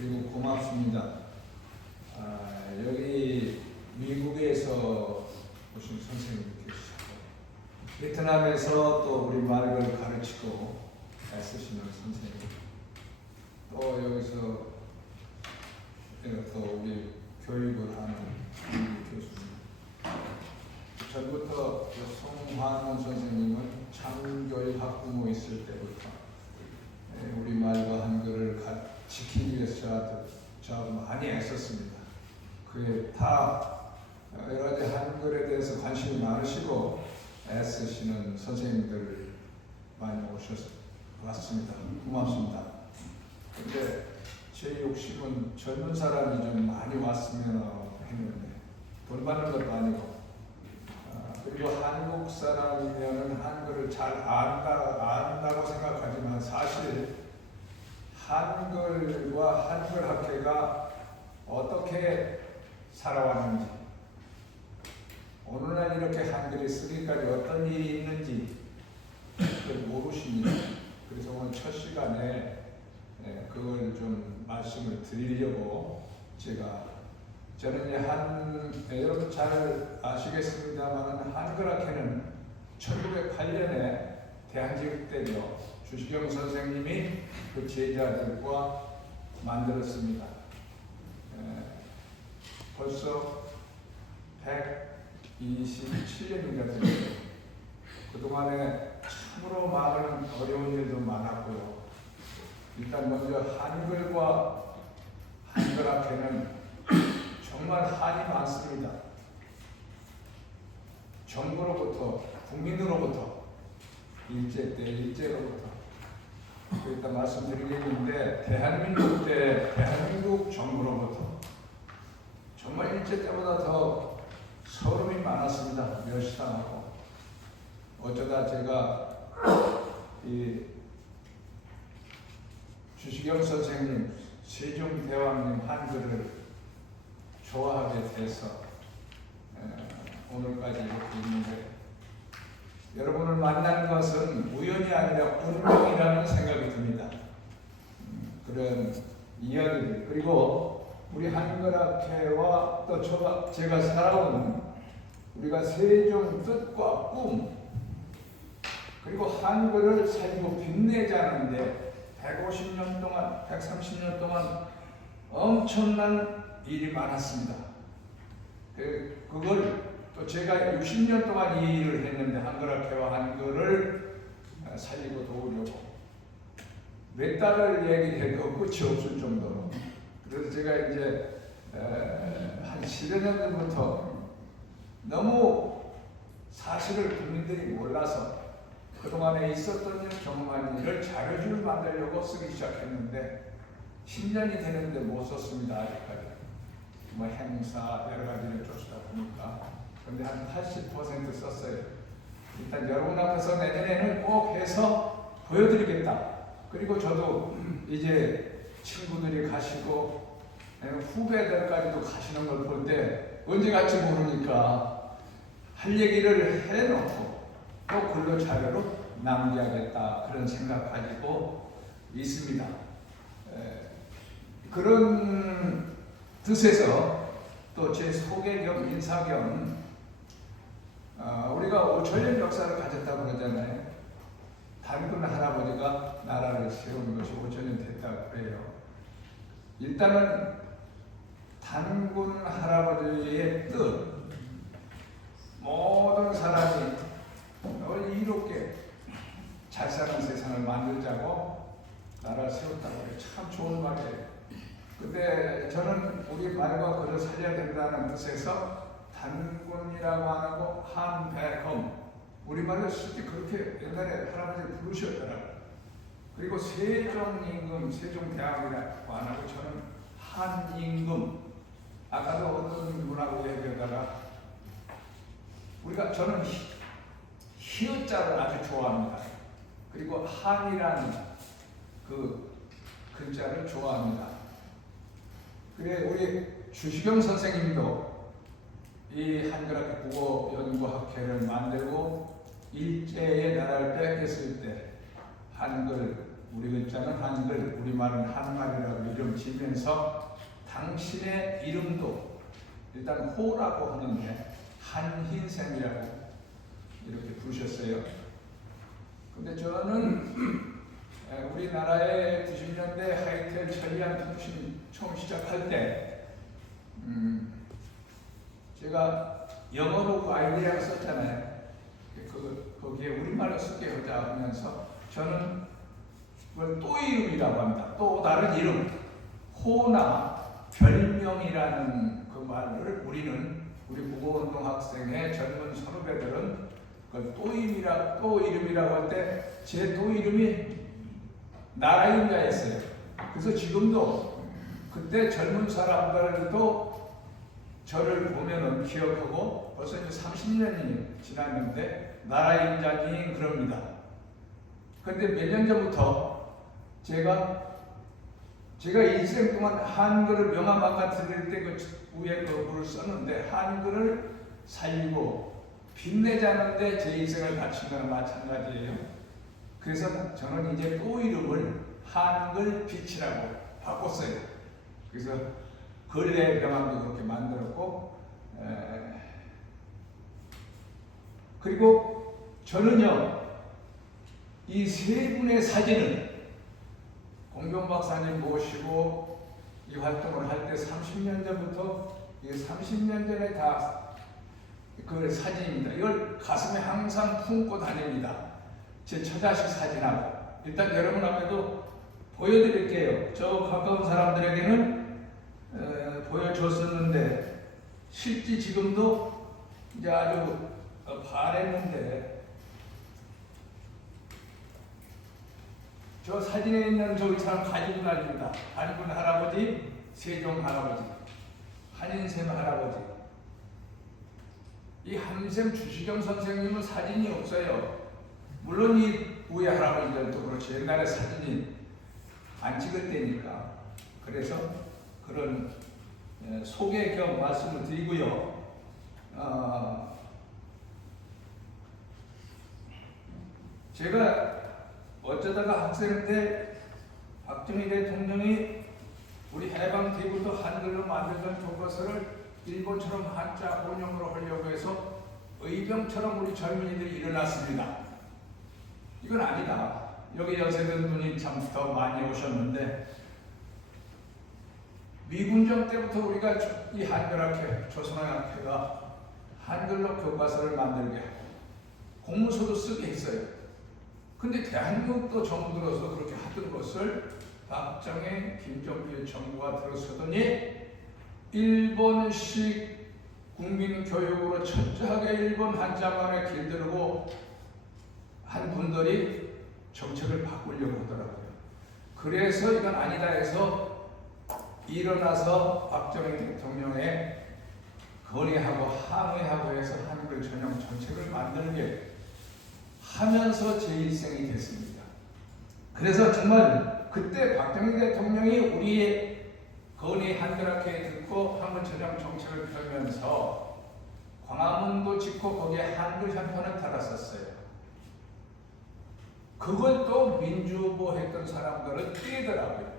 그리고 고맙습니다. 여기 미국에서 오신 선생님 계시고 베트남에서 또 우리 말을 가르치고 애쓰시는 선생님, 또 여기서 또 우리 교육을 하는 교수님, 전부터 송환원 선생님은 창교육 학부모 있을 때부터 우리 말과 한글을 지키기 위해서 저하고 많이 애썼습니다. 그에 다 여러 가지 한글에 대해서 관심이 많으시고 애쓰시는 선생님들 많이 왔습니다. 고맙습니다. 근데 제 욕심은 젊은 사람이 좀 많이 왔으면 했는데, 돈 받는 것도 아니고, 그리고 한국 사람이면 한글을 잘 안다고 생각하지만 사실 한글과 한글학회가 어떻게 살아왔는지, 오늘날 이렇게 한글이 쓰기까지 어떤 일이 있는지 그걸 모르십니다. 그래서 오늘 첫 시간에 그걸 좀 말씀을 드리려고 저는 이제 여러분 잘 아시겠습니다만 한글학회는 1908년에 대한제국대죠. 주시경 선생님이 그 제자들과 만들었습니다. 벌써 127년인가 됐어요. 그동안에 참으로 많은 어려운 일도 많았고요. 일단 먼저 한글과 한글학회는 정말 한이 많습니다. 정부로부터, 국민으로부터, 일제로부터. 일단 말씀드리겠는데, 대한민국 정부로부터 정말 일제 때보다 더 서름이 많았습니다. 멸시당하고. 어쩌다 제가 이 주시경 선생님, 세종대왕님 한글을 좋아하게 돼서 오늘까지 이렇게 있는데, 여러분을 만난 것은 우연이 아니라 운명이라는 생각이 듭니다. 그런 이야기들, 그리고 우리 한글학회와 또 제가 살아온 우리가 세종 뜻과 꿈, 그리고 한글을 살리고 빛내자는데 150년 동안, 130년 동안 엄청난 일이 많았습니다. 그걸 또 제가 60년 동안 이 일을 했는데, 한글학회와 한글을 살리고 도우려고 몇 달을 얘기해도 끝이 없을 정도로. 그래서 제가 이제 한 10여 년 전부터 너무 사실을 국민들이 몰라서 그동안에 있었던 일, 경험한 일을 자료집을 만들려고 쓰기 시작했는데 10년이 되는데 못 썼습니다. 아직까지. 뭐 행사 여러 가지를 쫓다 보니까. 그런데 한 80% 썼어요. 일단 여러분 앞에서 내년에는 꼭 해서 보여드리겠다. 그리고 저도 이제 친구들이 가시고 후배들까지도 가시는 걸 볼 때 언제 갈지 모르니까 할 얘기를 해놓고 또 글로 자료로 남겨야겠다, 그런 생각 가지고 있습니다. 그런 뜻에서 또 제 소개 겸 인사 겸 우리가 5천년 역사를 가졌다고 그러잖아요. 단군 할아버지가 나라를 세운 것이 5천년 됐다고 그래요. 일단은 단군 할아버지의 뜻, 모든 사람이 이롭게 잘 사는 세상을 만들자고 나라를 세웠다고 해요. 참 좋은 말이에요. 근데 저는 우리 말과 글을 살려야 된다는 뜻에서 단군이라고 안 하고 한백검, 우리말로 쓸 때 그렇게 옛날에 할아버지 부르셨더라고요. 그리고 세종임금, 세종대왕이라고 안 하고 저는 한임금. 아까도 어떤 분하고 얘기하다가 저는 히읗자를 아주 좋아합니다. 그리고 한이라는 그 글자를 좋아합니다. 그래 우리 주시경 선생님도 이 한글학회 국어연구학회를 만들고 일제의 나라를 뺏겼을 때 한글, 우리 글자는 한글, 우리말은 한말이라고 이름을 이름을 지면서 당신의 이름도 일단 호라고 하는데 한흰샘이라고 이렇게 부르셨어요. 근데 저는 우리나라의 90년대 하이텔 천리안 통신 처음 시작할 때 제가 영어로 그 아이디어를 썼잖아요. 거기에 우리말로 쓰게 하자 하면서 저는 그걸 또 이름이라고 합니다. 또 다른 이름, 호나 별명이라는 그 말을 우리 국어운동 학생의 젊은 선후배들은 그걸 또 이름이라고 할 때 제 또 이름이 나라임자였어요. 그래서 지금도 그때 젊은 사람들도 저를 보면은 기억하고 벌써 이제 30년이 지났는데 나라임자님 그럽니다. 근데 몇 년 전부터 제가 일생 동안 한글을 명함아까 드릴 때 그 위에 그 글을 썼는데 한글을 살리고 빛내자는데 제 인생을 바친 거랑 마찬가지예요. 그래서 저는 이제 또 이름을 한글 빛이라고 바꿨어요. 그래서 근래 명함도 그렇게 만들었고, 그리고 저는요 이 세 분의 사진을 공병 박사님 모시고 이 활동을 할 때 30년 전부터 이게 30년 전에 다 그 사진입니다. 이걸 가슴에 항상 품고 다닙니다. 제 처자식 사진하고 일단 여러분 앞에도 보여드릴게요. 저 가까운 사람들에게는 보여줬었는데 실제 지금도 이제 아주 바랬는데 저 사진에 있는 저기 사람 가지고 다닙니다. 한군 할아버지, 세종 할아버지, 한인샘 할아버지. 이 한인샘 주시경 선생님은 사진이 없어요. 물론 이 우리 할아버지들도 그렇지 옛날에 사진이 안 찍을 때니까. 그래서 그런 소개 겸 말씀을 드리고요. 제가 어쩌다가 학생 때 박정희 대통령이 우리 해방 뒤부터 한글로 만들던 교과서를 일본처럼 한자 번역으로 하려고 해서 의병처럼 우리 젊은이들이 일어났습니다. 이건 아니다. 여기 연세된 분이 참 더 많이 오셨는데 미군정 때부터 우리가 이 한글학회, 조선어학회가 한글로 교과서를 만들게 하고 공문서도 쓰게 했어요. 근데 대한민국도 정부 들어서 그렇게 하던 것을 박정희, 김정일 정부가 들어서더니 일본식 국민교육으로 철저하게 일본 한자만에 길들이고 한 분들이 정책을 바꾸려고 하더라고요. 그래서 이건 아니다 해서 일어나서 박정희 대통령에 건의하고 항의하고 해서 한글 전용 정책을 만들게 하면서 제 일생이 됐습니다. 그래서 정말 그때 박정희 대통령이 우리의 건의 한글학회에 듣고 한글 전용 정책을 펴면서 광화문도 짓고 거기에 한글 현판을 달았었어요. 그걸 또 민주보 했던 사람들은 뛰더라고요.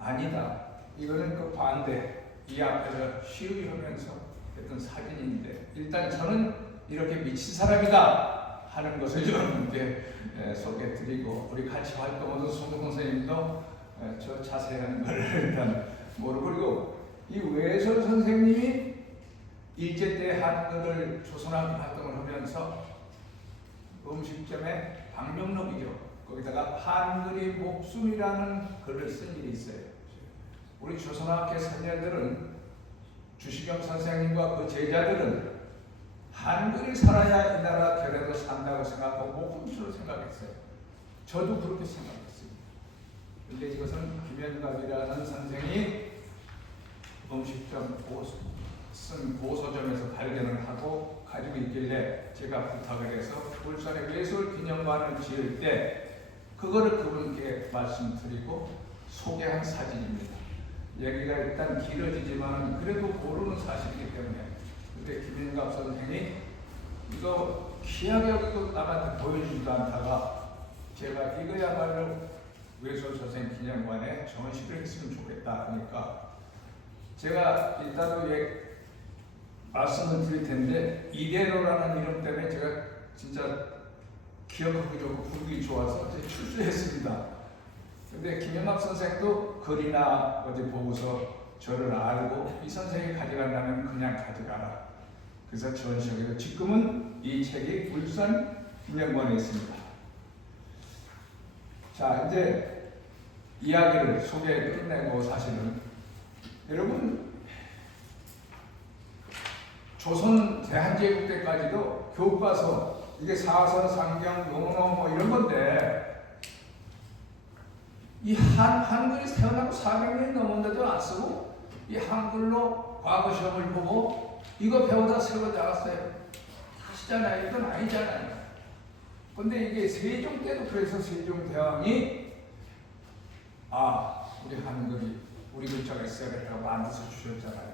아니다. 이거는 그 반대. 이 앞에서 시위하면서 했던 사진인데 일단 저는 이렇게 미친 사람이다 하는 것을 여러분께 소개해드리고 우리 같이 활동하던 송동 선생님도 저 자세한 걸 일단 모르고 그리고 이 외설 선생님이 일제 때 한글을 조선학 활동을 하면서 음식점에 방명록이죠. 거기다가 한글이 목숨이라는 글을 쓴 일이 있어요. 우리 조선학회 선녀들은 주시경 선생님과 그 제자들은 한글이 살아야 이 나라 결에도 산다고 생각하고 목숨으로 생각했어요. 저도 그렇게 생각했습니다. 근데 이것은 김현갑이라는 선생이 음식점 쓴 고서점에서 발견을 하고 가지고 있길래 제가 부탁을 해서 울산에 외설기념관을 지을 때 그거를 그분께 말씀드리고 소개한 사진입니다. 얘기가 일단 길어지지만 그래도 모르는 사실이기 때문에 근데 김현갑 선생이 이거 귀하게 여기고 남한테 보여주지도 않다가 제가 이거야말로 구해소 선생 기념관에 전시를 했으면 좋겠다 하니까 제가 이따도 말씀을 드릴 텐데 이대로라는 이름 때문에 제가 진짜 기억하기 좋고 부르기 좋아서 출두했습니다. 근데 김영학 선생도 글이나 어디 보고서 저를 알고 이 선생이 가져간다면 그냥 가져가라. 그래서 전시하기로 지금은 이 책이 울산 기념관에 있습니다. 자, 이제 이야기를 소개 끝내고 사실은 여러분 조선 대한제국 때까지도 교과서 이게 사서, 상경, 용어 뭐 이런 건데 이 한글이 태어나고 400년이 넘었는데도 안 쓰고 이 한글로 과거 시험을 보고 이거 배우다 세워 나갔어요. 하시잖아요. 이건 아니잖아요. 근데 이게 세종 때도 그래서 세종대왕이 우리 한글이 우리 글자가 있어야겠다고 만들어서 주셨잖아요.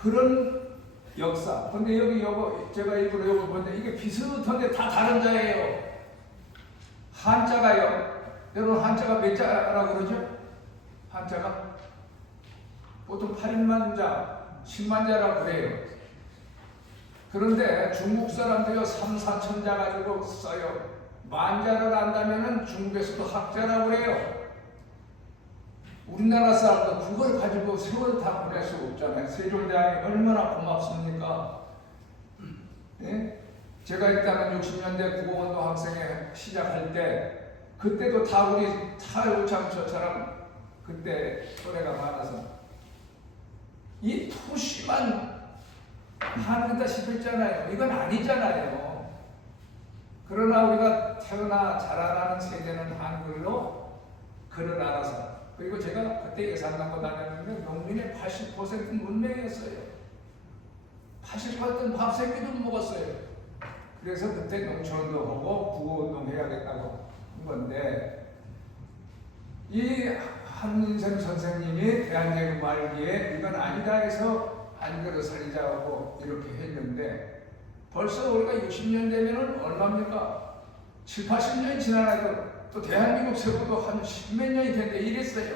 그런 역사. 근데 여기 요거 제가 일부러 요거 보는데 이게 비슷한데 다 다른 자예요. 한자가요. 여러분 한자가 몇 자라고 그러죠? 한자가 보통 8만 자, 10만 자라고 그래요. 그런데 중국 사람들이 3, 4천 자 가지고 써요. 만자를 안다면은 중국에서도 학자라고 그래요. 우리나라 사람도 그걸 가지고 세월 다 보낼 수 없잖아요. 세종대왕이 얼마나 고맙습니까? 예? 제가 일단은 60년대 국어운동 학생회 시작할 때 그때도 다 우리 타요창처처럼 그때 또래가 많아서 이 토시만 한글다시피 했잖아요. 이건 아니잖아요. 그러나 우리가 태어나 자라나는 세대는 한글로 글을 알아서 그리고 제가 그때 예산당고 다녔는데 농민의 80%는 문맹이었어요. 80%는 밥 세 끼도 못 먹었어요. 그래서 그때 농촌운동 하고 구호운동 해야겠다고 한 건데 이 한민생 선생님이 대한제국 말기에 이건 아니다 해서 한글을 살리자고 이렇게 했는데 벌써 우리가 60년 되면은 얼마입니까? 7, 80년이 지나가도 또 대한민국 세고도 한 10몇 년이 됐는데 이랬어요.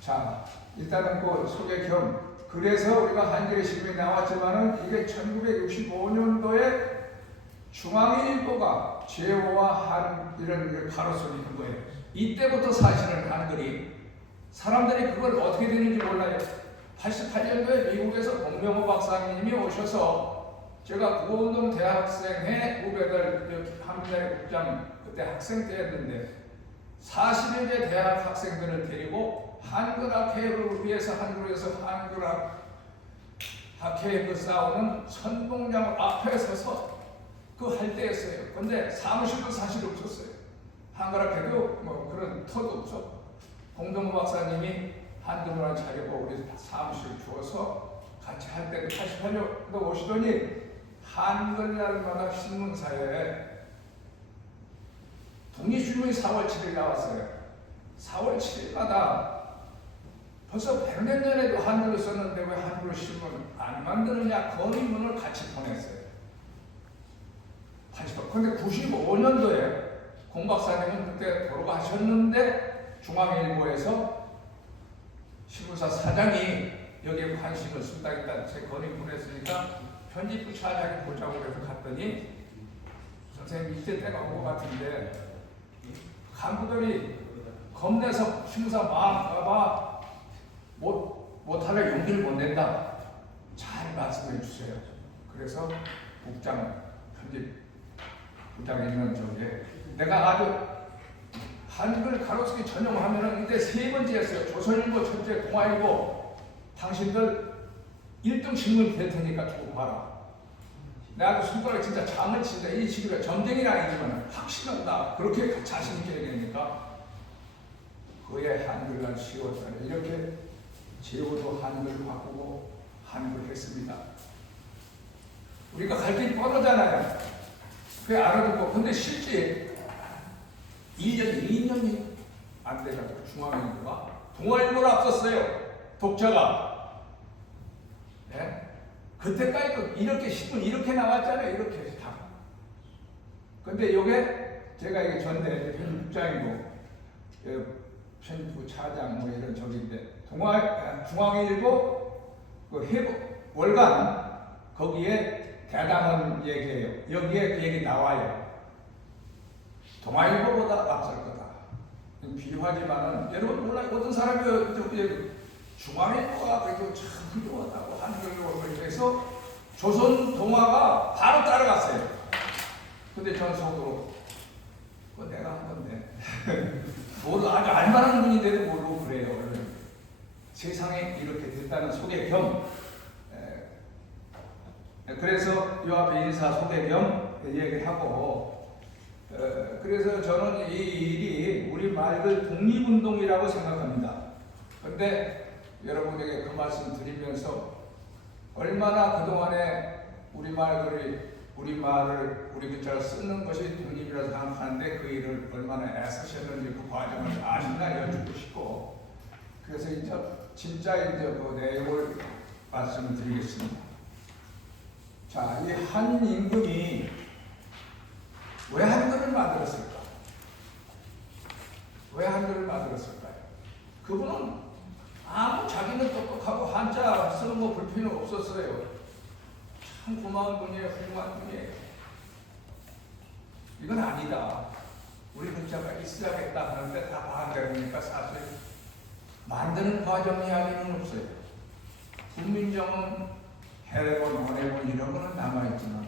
자, 일단은 그 소개 겸 그래서 우리가 한글의 시름이 나왔지만은 이게 1965년도에 중앙일보가 제호와 한 이런 가로수를 한 거예요. 이때부터 사실은 한글이 사람들이 그걸 어떻게 되는지 몰라요. 88년도에 미국에서 공명호 박사님이 오셔서 제가 구호운동 대학생회 후배들 한민나라 국장 그때 학생 때였는데 40여 개 대학 학생들을 데리고 한글 학회를 위해서 한글에서 한글 학회에 싸우는 선봉장 앞에 서서 그 할 때였어요. 근데 사무실도 사실 없었어요. 한글 학회도 뭐 그런 터도 없었고 공동호 박사님이 한글문화 차리고 우리 사무실 주어서 같이 할 때도 88년도 오시더니 한글날마다 신문사에 독립신문이 4월 7일 나왔어요. 4월 7일마다 벌써 100년 전에도 한글을 썼는데 왜 한글로 신문 안 만드느냐 건의문을 같이 보냈어요. 88. 근데 95년도에 공 박사님은 그때 돌아가셨는데 중앙일보에서 신문사 사장이 여기에 관심을 쓴다겠다 제 건의 보냈으니까 편집부 차장이 보자고 해서 갔더니 선생님 이때 때가 온 것 같은데 간부들이 겁내서 신문사 막 못하려 용기를 못 낸다. 잘 말씀해 주세요. 그래서 국장 편집부장에 있는 쪽에 내가 아주 한글 가로쓰기 전용하면은 이때 세 번째였어요. 조선일보, 천재, 동아일보 당신들 1등 신문 될 테니까 두고 봐라. 내가 그 손가락에 진짜 장을 친다. 이 시기가 전쟁이 아니지만 확신한다. 그렇게 자신 있게 얘기하니까 그의 한글날 10월달에 이렇게 제호도 한글 바꾸고 한글 했습니다. 우리가 갈 길이 뻔하잖아요. 그게 알아듣고 근데 실제 1년, 2년이 안 돼가지고 중앙일보가 동아일보를 앞섰어요. 독자가. 네? 그때까지도 이렇게 신문 이렇게 나왔잖아요. 이렇게 다. 근데 요게 제가 이게 전대 편집국장이고 편집부 차장 뭐 이런 적인데 중앙일보 그 월간 거기에 대담한 얘기예요. 여기에 그 얘기 나와요. 동아일보보다 앞설 거다. 비유하지만은 여러분 몰라요. 어떤 사람이 중앙일보가 그래도 참 훌륭하다고 한글로 그래서 조선 동아가 바로 따라갔어요. 근데 전 속으로 내가 한 건데 모두 아주 알만한 분이 돼도 모르고 그래요. 세상에 이렇게 됐다는 소개 겸 그래서 이 앞에 인사 소개 겸 얘기하고 그래서 저는 이 일이 우리 말들 독립운동이라고 생각합니다. 그런데 여러분에게 그 말씀 드리면서 얼마나 그동안에 우리 우리 글자를 쓰는 것이 독립이라고 생각하는데 그 일을 얼마나 애쓰셨는지 그 과정을 아시나 여쭙고 싶고 그래서 진짜 그 내용을 말씀을 드리겠습니다. 자, 이 한 임금이 왜 한글을 만들었을까? 왜 한글을 만들었을까요? 그분은 자기는 똑똑하고 한자 쓰는 거 불필요 없었어요. 참 고마운 분이에요. 훌륭한 분이에요. 이건 아니다. 우리 글자가 있어야겠다 하는데 다 반대니까 사실 만드는 과정 이야기는 없어요. 국민정음, 해례본, 언해본 이런 거는 남아있지만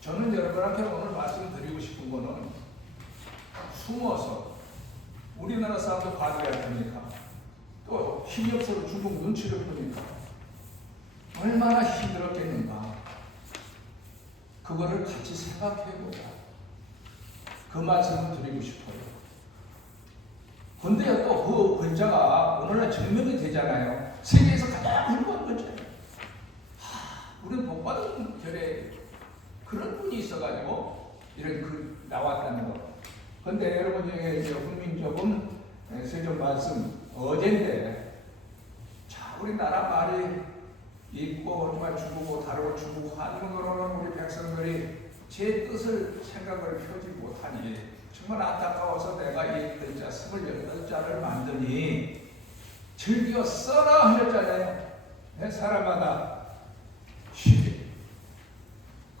저는 여러분한테 오늘 말씀드리고 싶은 거는 숨어서 우리나라 사람도 봐줘야 되니까 또 힘이 없어도 중국 눈치를 보니까 얼마나 힘들었겠는가 그거를 같이 생각해보자 그 말씀을 드리고 싶어요. 근데 또 그 글자가 오늘날 증명이 되잖아요. 세계에서 가장 훌륭한 글자예요. 우리는 복받은 결에 그런 분이 있어가지고 이런 글 나왔다는 거. 근데 여러분 중에 이제 훈민정음 세종 말씀 어제인데 자 우리나라 말이 읽고 정말 중국어 다르고 중국 한국어로는 우리 백성들이 제 뜻을 생각을 펴지 못하니 정말 안타까워서 내가 이 글자 28자를 만드니 즐겨 써라 하셨잖아요. 사람마다 쉽게.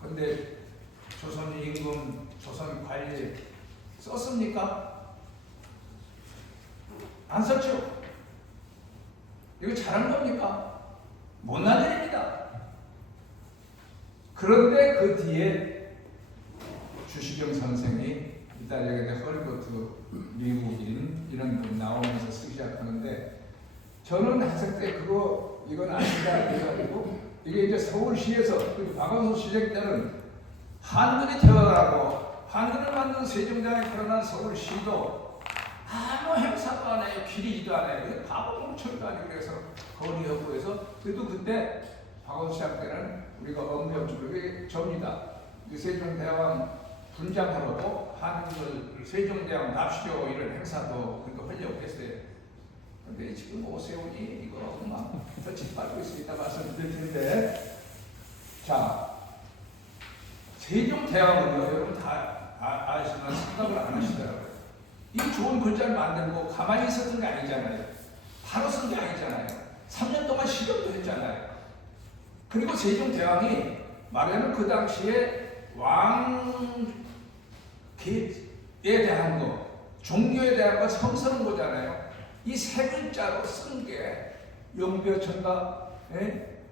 근데 조선 임금, 조선 관리 썼습니까? 안 썼죠? 이거 잘한 겁니까? 못난 일입니다. 그런데 그 뒤에 주시경 선생이 이탈리아의 헐버트 미국인 이런 분 나오면서 쓰기 시작하는데 저는 학생 때 이건 아니다 이래가지고 이게 이제 서울시에서 박원순 시장 때는 한글이 태어나고 한글을 만든 세종대왕이 태어난 서울시도 아무 행사도 안 해요. 기리지도 안 해요. 바보 멍청이도 아니고 그래서 거리하고 해서 그래도 그때 박원순 시장 때는 우리가 엄명주력이 접니다. 세종대왕 분장하러도 한글 세종대왕 납시교 이런 행사도 그러니까 하려고 했어요. 근데 지금 오세훈이 이거 막 더 짓밟고 있습니다. 말씀드릴 텐데 자 세종대왕은요 여러분 다 아시지만 생각을 안 하시더라고요. 이 좋은 글자를 만들고 가만히 있었던 게 아니잖아요. 바로 쓴 게 아니잖아요. 3년 동안 실험도 했잖아요. 그리고 세종대왕이 말하자면 그 당시에 왕계에 대한 거, 종교에 대한 거 성스러운 거잖아요. 이 세 글자로 쓴 게 영묘천가,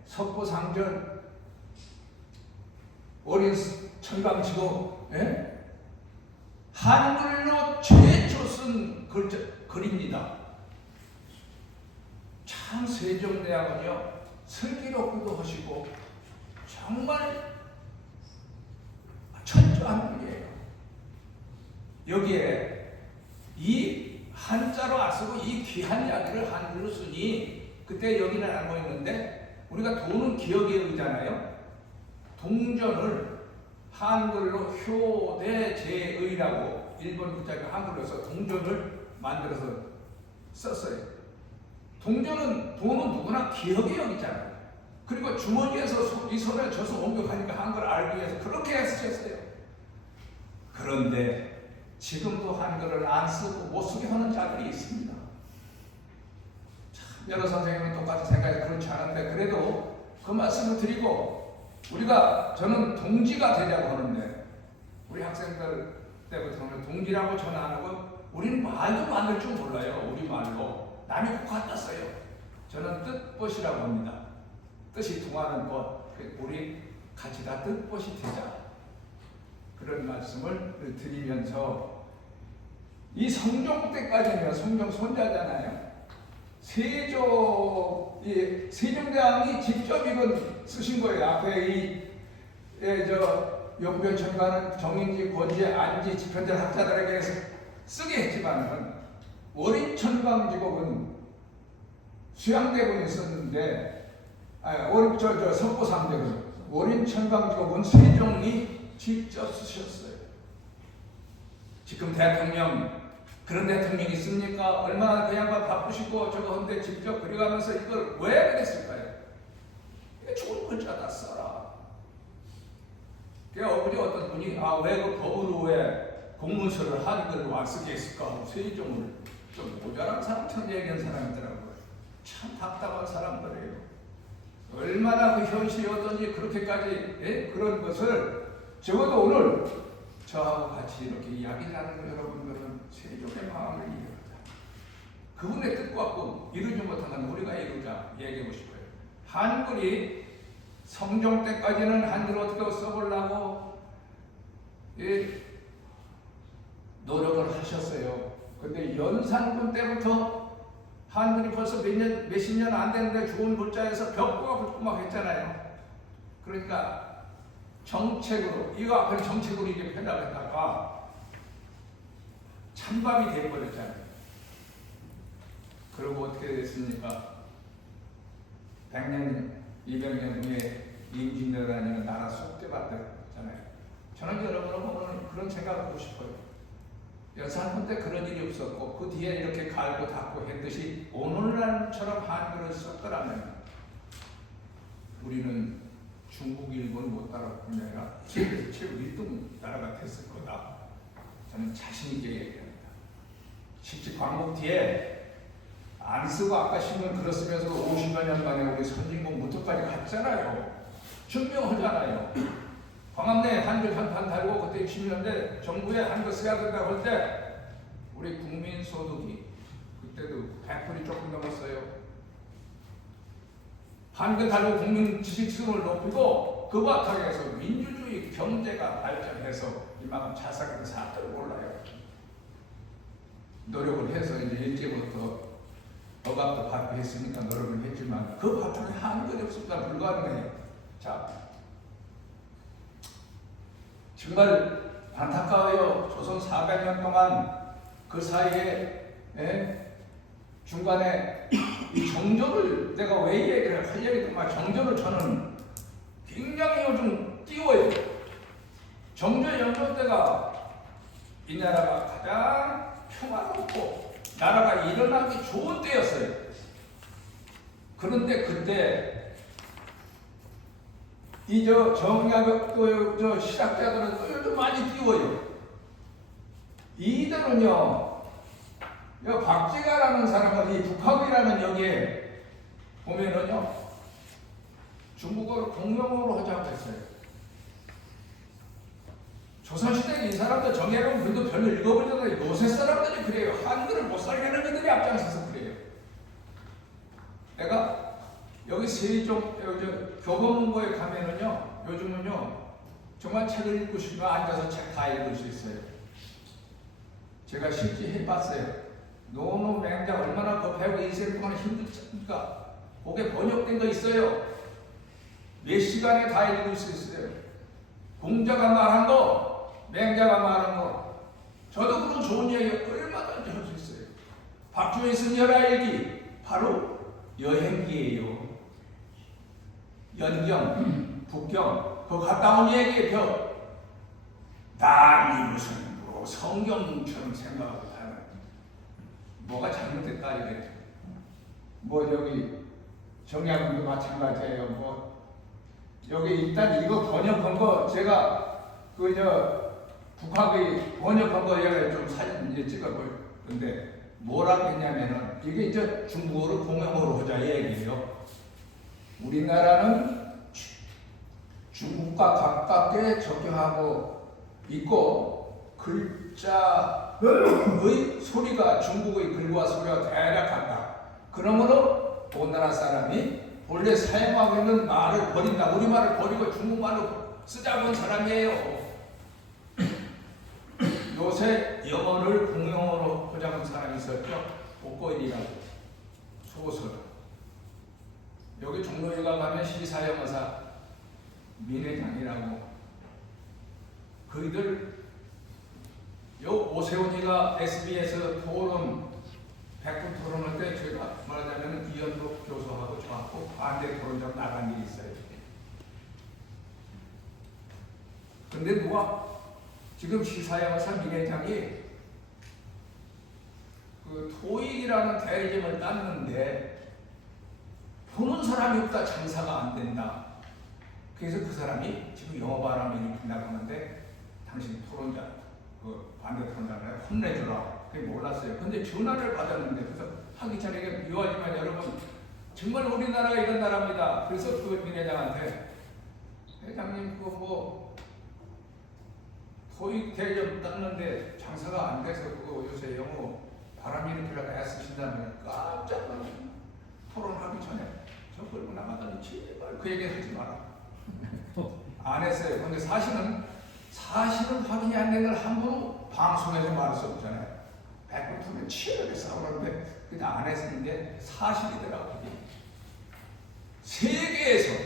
석고상전, 어린 천강지고 한글로 최초 쓴 글입니다. 참 세종대왕은요 슬기롭기도 하시고 정말 철저한 분이에요. 여기에 이 한자로 안 쓰고 이 귀한 이야기를 한글로 쓰니 그때 여기는 알고 있는데 우리가 도는 기억에 의잖아요. 동전을 한글로 효대제의라고 일본 글자가 한글로 해서 동전을 만들어서 썼어요. 돈은 누구나 기억에 여기잖아요. 그리고 주머니에서 이 손을 저서 옮겨가니까 한글 알기 위해서 그렇게 애쓰셨어요. 그런데 지금도 한글을 안 쓰고 못 쓰게 하는 자들이 있습니다. 참, 여러 선생님은 똑같은 생각이 그렇지 않은데 그래도 그 말씀을 드리고 저는 동지가 되자고 하는데 우리 학생들 때부터는 동지라고 전화 안 하고 우리는 말도 만들 줄 몰라요. 우리 말로 남이 꼭 갖다 써요. 저는 뜻봇이라고 합니다. 뜻이 통하는 것, 우리 같이 다 뜻봇이 되자. 그런 말씀을 드리면서 이 성종 때까지는 성종 손자잖아요. 세종대왕이 직접 이건 쓰신 거예요. 앞에 용변천가는 정인지, 권지, 안지, 지편들 학자들에게 쓰게 했지만은 어린천강지곡은 수양대군이 썼는데 석고상대군 어린천강지곡은 세종이 직접 쓰셨어요. 지금 대통령 그런 대통령이 있습니까? 얼마나 그 양반 바쁘시고 저거 한데 직접 그려가면서 이걸 왜 그랬을까요? 좋은 글자다 써라. 어머니 어떤 분이 왜 그 법으로 왜 공문서를 한글로 안 쓰게 했을까 하고 세종을 좀 모자란 사람처럼 얘기한 사람이더라고요. 참 답답한 사람들이에요. 얼마나 그 현실이 어떤지 그렇게까지 그런 것을 적어도 오늘 저하고 같이 이렇게 이야기를 하는 여러분들은 세종의 마음을 이해하자. 그분의 뜻과 꿈 이루지 못한 건 우리가 이루자 얘기하고 싶어요. 한글이 성종 때까지는 한글 어떻게 써보려고 노력을 하셨어요. 근데 연산군 때부터 한글이 벌써 몇십 년 안 됐는데 좋은 글자에서 벽구가 붙고 막 했잖아요. 그러니까 정책으로, 이거 앞에 정책으로 이게 펴려고 했다가 찬밥이 돼버렸잖아요. 그리고 어떻게 됐습니까? 100년, 200년 후에 임진왜란이나 나라 속죄받았잖아요. 저는 여러분을 보면 그런 생각을 하고 싶어요. 연산군 때 그런 일이 없었고 그 뒤에 이렇게 갈고 닦고 했듯이 오늘날처럼 한글을 썼더라면 우리는 중국, 일본 못 따라붙는 아니라 최고 1등 나라가 됐을 거다. 저는 자신 있게 얘기합니다. 실제 광복 뒤에 안 쓰고 아까 신문 글을 쓰면서 50여 년 만에 우리 선진국 무토까지 갔잖아요. 증명하잖아요. 광화문에 한글 한판 달고 그때 60년대 정부에 한글 써야 된다고 할 때 우리 국민 소득이 그때도 100%이 조금 넘었어요. 한글 달고 국민 지식층을 높이고 그 바탕에서 민주주의 경제가 발전해서 이만큼 잘 살게 사람들 몰라요. 노력을 해서 이제 일제부터 억압도 받고 했으니까 노력을 했지만 그 바탕에 한글이 없으니까 불가능해요. 자, 정말 안타까워요. 조선 400년 동안 그 사이에 중간에 이 정조를 내가 왜 얘기를 할 얘기도 막 정조를 저는 굉장히 요즘 띄워요. 정조 영조 때가 이 나라가 가장 평화롭고 나라가 일어나기 좋은 때였어요. 그런데 그때 정약도 시작자들은 또 요즘 많이 띄워요. 이들은요, 박지가라는 사람은 이 북학이라는 여기에 보면은요, 중국어를 공용어로 하자고 했어요. 조선시대 이 사람들 정약은 그래도 별로 읽어보잖아요. 요새 사람들이 그래요. 한글을 못 살게 하는 것들이 앞장서서 그래요. 내가 여기 세종 교보문고에 가면은요, 요즘은요 정말 책을 읽고 싶으면 앉아서 책 다 읽을 수 있어요. 제가 실제 해봤어요. 노노 맹자 얼마나 그 배우고 인생 동안 힘들습니까? 그게 번역된 거 있어요. 몇 시간에 다 읽을 수 있어요. 공자가 말한 거, 맹자가 말한 거, 저도 그런 좋은 얘기 얼마든지 할 수 있어요. 박주에 쓴 열하일기 바로 여행기예요. 연경, 북경, 그거 갔다 온 얘기예요. 남이 무슨 뭐 성경처럼 생각하고 하는 뭐가 잘못됐다 이래. 뭐 여기 정약용도 마찬가지예요. 뭐 여기 일단 이거 번역한 거 제가 북학의 번역한 거 얘가 좀 사진 이제 찍어볼 건데 뭐라고 했냐면은 이게 이제 중국어로 공용어로 하자 얘기예요. 우리나라는 중국과 가깝게 적용하고 있고 글자의 소리가 중국의 글과 소리가 대략 같다. 그러므로 오나라 사람이 원래 사용하고 있는 말을 버린다. 우리말을 버리고 중국말로 쓰자고 한 사람이에요. 요새 영어를 공용어로 하자는 사람이 있었죠. 옥거일이라고 소설. 여기 종로에 가면 시사영어사 민회장이라고 그이들 요 오세훈이가 SBS 토론 100분 토론할 때 제가 말하자면 이현복 교수하고 저하고 반대 토론장 나간 일이 있어요. 근데 누가 지금 시사영어사 민회장이 그 토익이라는 대리점을 땄는데 보는 사람이 없다. 장사가 안 된다. 그래서 그 사람이 지금 영어 바람이 일으킨다고 하는데 당신 토론자 그 반대 토론자를 혼내주라. 그게 몰랐어요. 근데 전화를 받았는데 그래서 하기 전에 미워하지만 여러분 정말 우리나라가 이런 나라입니다. 그래서 그 민회장한테 회장님 그거 뭐 토익 대리점 땄는데 장사가 안 돼서 그거 요새 영어 바람 일으키려고 애쓰신다면 깜짝 놀랐어요. 토론하기 전에 저 끌고 나가더니 제발 그 얘기 하지 마라. 안 했어요. 근데 사실은 확인이 안 된 걸 함부로 방송에서 말할 수 없잖아요. 100%면 치열하게 싸우는데 그냥 안 했는 게 사실이더라고요. 세계에서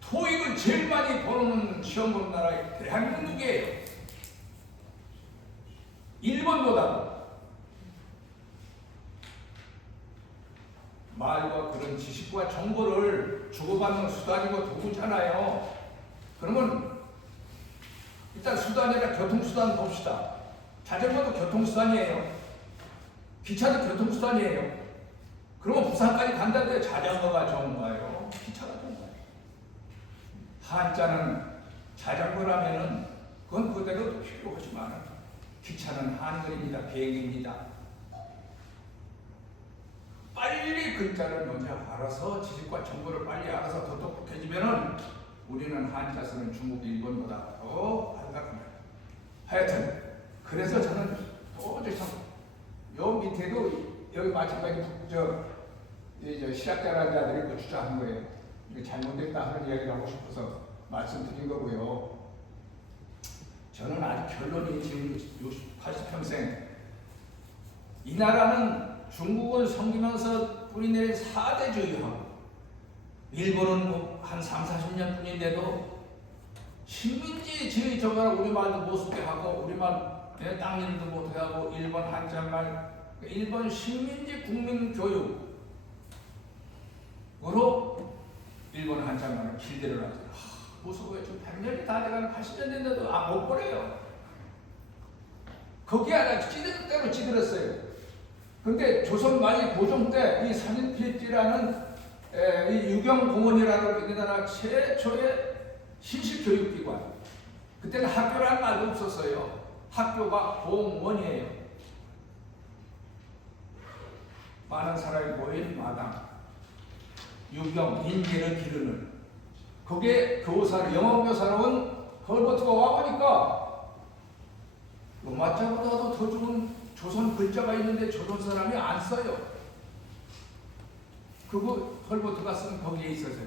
토익을 제일 많이 보는 시험 보는 나라가 대한민국이에요. 일본보다 말과 그런 지식과 정보를 주고받는 수단이고 도구잖아요. 그러면 일단 수단이라 교통수단 봅시다. 자전거도 교통수단이에요. 기차도 교통수단이에요. 그러면 부산까지 간다는데 자전거가 좋은가요? 기차가 좋은가요? 한자는 자전거라면은 그건 그대로 필요하지만 기차는 한글입니다. 비행입니다. 빨리 글자를 먼저 알아서 지식과 정보를 빨리 알아서 더 똑똑해지면은 우리는 한자 쓰는 중국, 일본보다 더 발달합니다. 하여튼 그래서 저는 도저히 요 밑에도 여기 마찬가지 저 시작자라는 자들이 그 주장한 거예요. 이게 잘못됐다 하는 이야기를 하고 싶어서 말씀드린 거고요. 저는 아직 결론이 지금 80평생 이 나라는 중국은 섬기면서 뿌리내린 4대주의하고 일본은 뭐 한 3, 40년 뿐인데도 식민지주의 저거라 우리말도 못쓰게 하고 우리말 땅 일도 못하게 하고 일본 한자말 일본 식민지 국민교육으로 일본 한자말을 길들여 놨어요. 무서워요. 지금 100년이 다 돼가는 80년 됐는데도 못 버려요. 거기에 하나 찌들 대로 찌들었어요. 근데 조선 말기 고종 때 이 산인필지라는 이 유경공원이라는 우리나라 최초의 신식교육기관. 그때는 학교라는 말도 없었어요. 학교가 공원이에요. 많은 사람이 모인 마당. 유경, 인재를 기르는. 거기에 교사를, 영어교사로 온 헐버트가 와보니까 로마자보다도 더 좋은 조선 글자가 있는데 조선 사람이 안 써요. 그거 헐버트가 쓴 거기에 있어서요.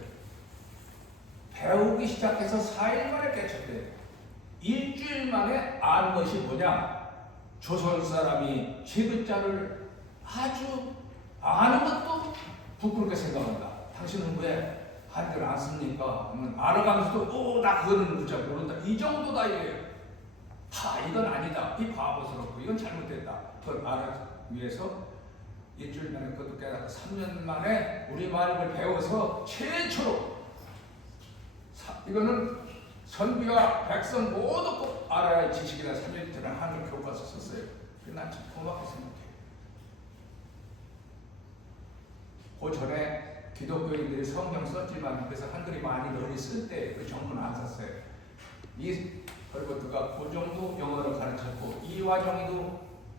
배우기 시작해서 4일 만에 깨쳤대요. 일주일 만에 안 것이 뭐냐? 조선 사람이 제 글자를 아주 아는 것도 부끄럽게 생각한다. 당신은 왜 한글 안 씁니까? 알아가면서도 나 그거는 글자 모른다. 이 정도다 이래요. 이건 아니다. 이 바보스럽고 이건 잘못됐다. 그걸 알아기 위해서 일주일 만에 그것도 깨닫고 3년 만에 우리말을 배워서 최초로 이거는 선비와 백성 모두 꼭 알아야 할 지식이라 3년 전에 한글 교과서 썼어요. 난 참 고맙게 생각해요. 그 전에 기독교인들이 성경 썼지만 그래서 한글이 많이 널리 쓸 때 그 정부는 안 썼어요. 이 헐버트가 그 정도 영어를 가르쳤고 이화정이도